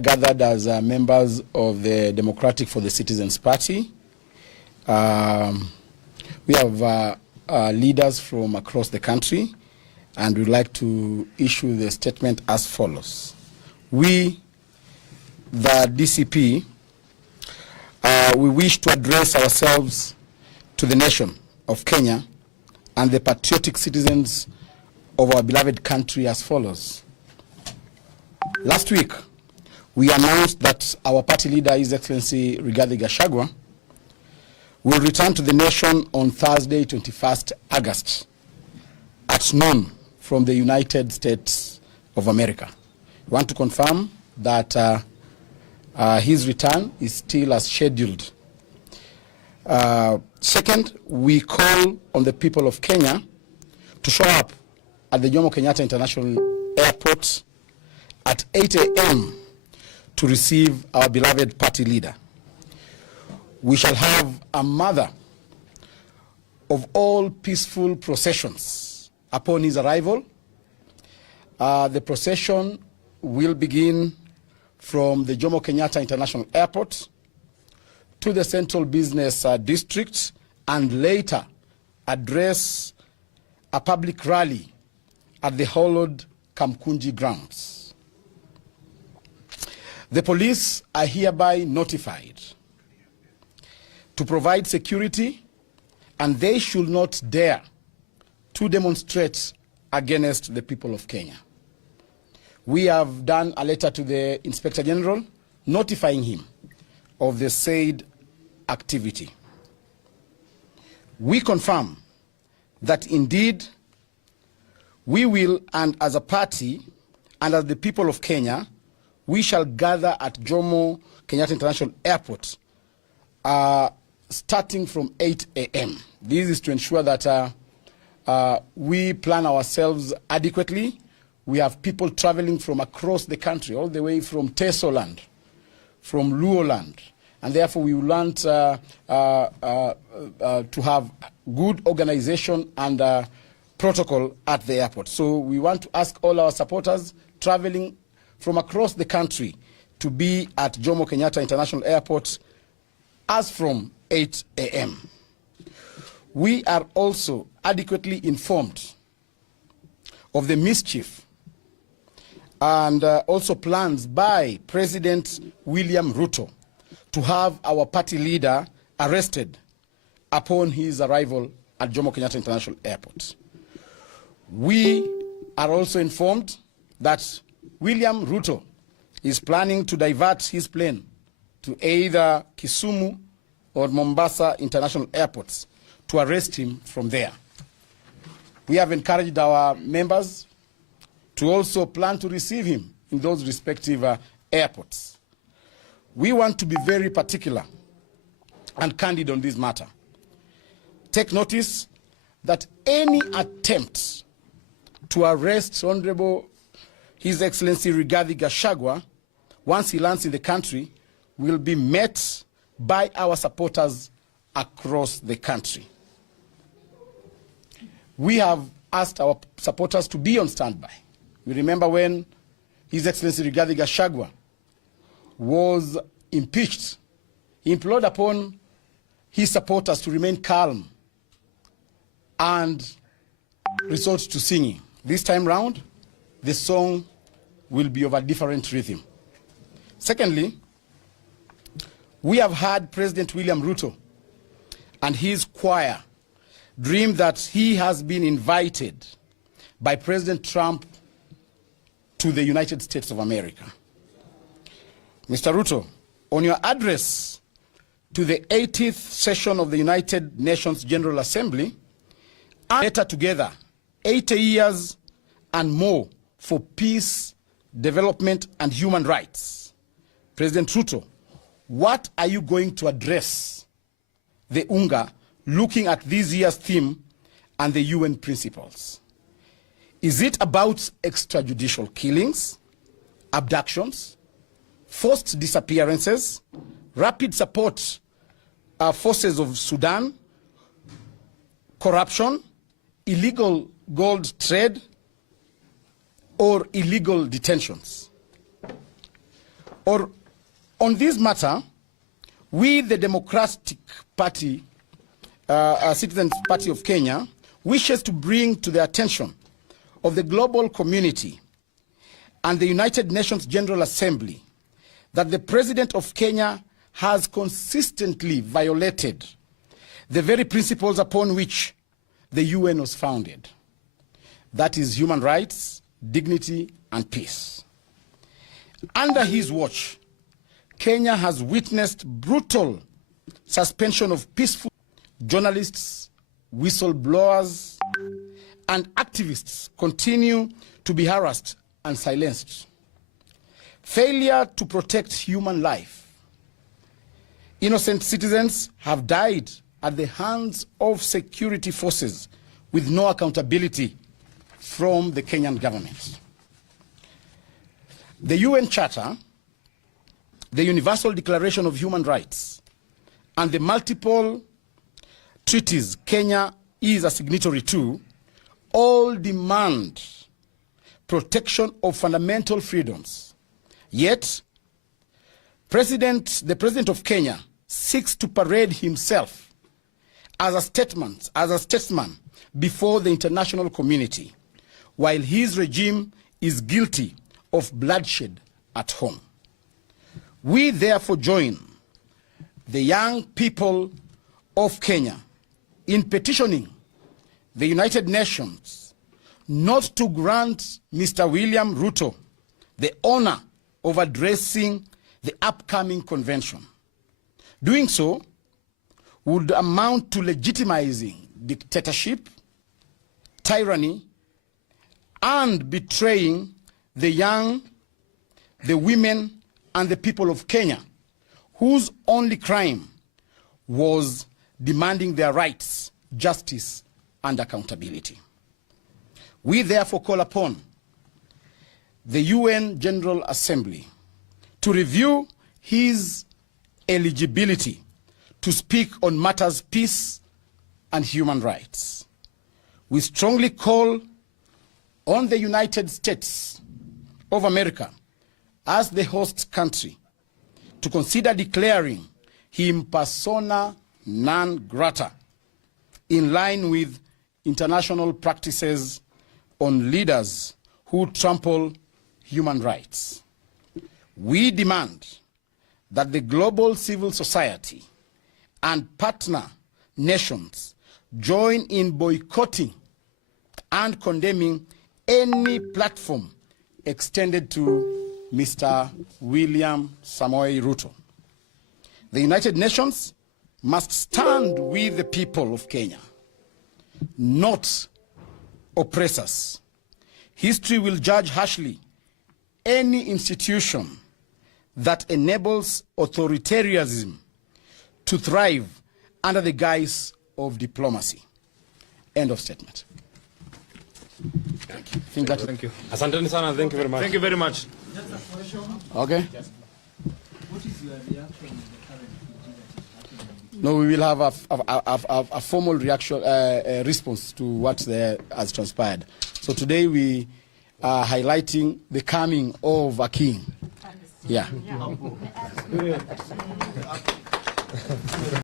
are gathered as members of the Democratic for the Citizens Party. We have leaders from across the country, and we'd like to issue the statement as follows. We, the DCP, we wish to address ourselves to the nation of Kenya and the patriotic citizens of our beloved country as follows. Last week, we announced that our party leader, His Excellency Rigathi Gachagua, will return to the nation on Thursday, 21st August, at noon from the United States of America. We want to confirm that his return is still as scheduled. Second, we call on the people of Kenya to show up at the Jomo Kenyatta International Airport at 8 a.m. to receive our beloved party leader. We shall have a mother of all peaceful processions upon his arrival. The procession will begin from the Jomo Kenyatta International Airport to the Central Business District and later address a public rally at the hallowed Kamkunji grounds. The police are hereby notified to provide security, and they should not dare to demonstrate against the people of Kenya. We have done a letter to the Inspector General notifying him of the said activity. We confirm that indeed we will, and as a party and as the people of Kenya, we shall gather at Jomo Kenyatta International Airport starting from 8 a.m. This is to ensure that we plan ourselves adequately. We have people traveling from across the country, all the way from Tesoland, from Luoland, and therefore we want to have good organization and protocol at the airport. So we want to ask all our supporters traveling from across the country to be at Jomo Kenyatta International Airport as from 8 a.m. We are also adequately informed of the mischief and also plans by President William Ruto to have our party leader arrested upon his arrival at Jomo Kenyatta International Airport. We are also informed that William Ruto is planning to divert his plane to either Kisumu or Mombasa International Airports to arrest him from there. We have encouraged our members to also plan to receive him in those respective airports. We want to be very particular and candid on this matter. Take notice that any attempt to arrest Honorable His Excellency Rigathi Gachagua, once he lands in the country, will be met by our supporters across the country. We have asked our supporters to be on standby. We remember when His Excellency Rigathi Gachagua was impeached, he implored upon his supporters to remain calm and resort to singing. This time round, the song will be of a different rhythm. Secondly, we have heard President William Ruto and his choir dream that he has been invited by President Trump to the United States of America. Mr. Ruto, on your address to the 80th session of the United Nations General Assembly, better together 80 years and more for peace, development, and human rights. President Ruto, what are you going to address the UNGA looking at this year's theme and the UN principles? Is it about extrajudicial killings, abductions, forced disappearances, rapid support forces of Sudan, corruption, illegal gold trade, or illegal detentions? Or on this matter, we, the Democratic Party, Citizens Party of Kenya, wishes to bring to the attention of the global community and the United Nations General Assembly that the President of Kenya has consistently violated the very principles upon which the UN was founded. That is human rights, dignity, and peace. Under his watch, Kenya has witnessed brutal suspension of peaceful journalists, whistleblowers, and activists continue to be harassed and silenced. Failure to protect human life. Innocent citizens have died at the hands of security forces with no accountability from the Kenyan government. The UN Charter, the Universal Declaration of Human Rights, and the multiple treaties Kenya is a signatory to all demand protection of fundamental freedoms. Yet, the President of Kenya seeks to parade himself as a statesman before the international community, while his regime is guilty of bloodshed at home. We therefore join the young people of Kenya in petitioning the United Nations not to grant Mr. William Ruto the honor of addressing the upcoming convention. Doing so would amount to legitimizing dictatorship, tyranny, and betraying the young, the women, and the people of Kenya, whose only crime was demanding their rights, justice, and accountability. We therefore call upon the UN General Assembly to review his eligibility to speak on matters peace and human rights. We strongly call on the United States of America as the host country to consider declaring him persona non grata in line with international practices on leaders who trample human rights. We demand that the global civil society and partner nations join in boycotting and condemning any platform extended to Mr. William Samoei Ruto. The United Nations must stand with the people of Kenya, not oppressors. History will judge harshly any institution that enables authoritarianism to thrive under the guise of diplomacy. End of statement. Thank you. Thank you. Asanteni sana. Thank you very much. Thank you very much. Just a question. Okay. What is your reaction on the current PG that is happening? No, we will have a formal reaction, response to what has transpired. So today we are highlighting the coming of a king. Yeah.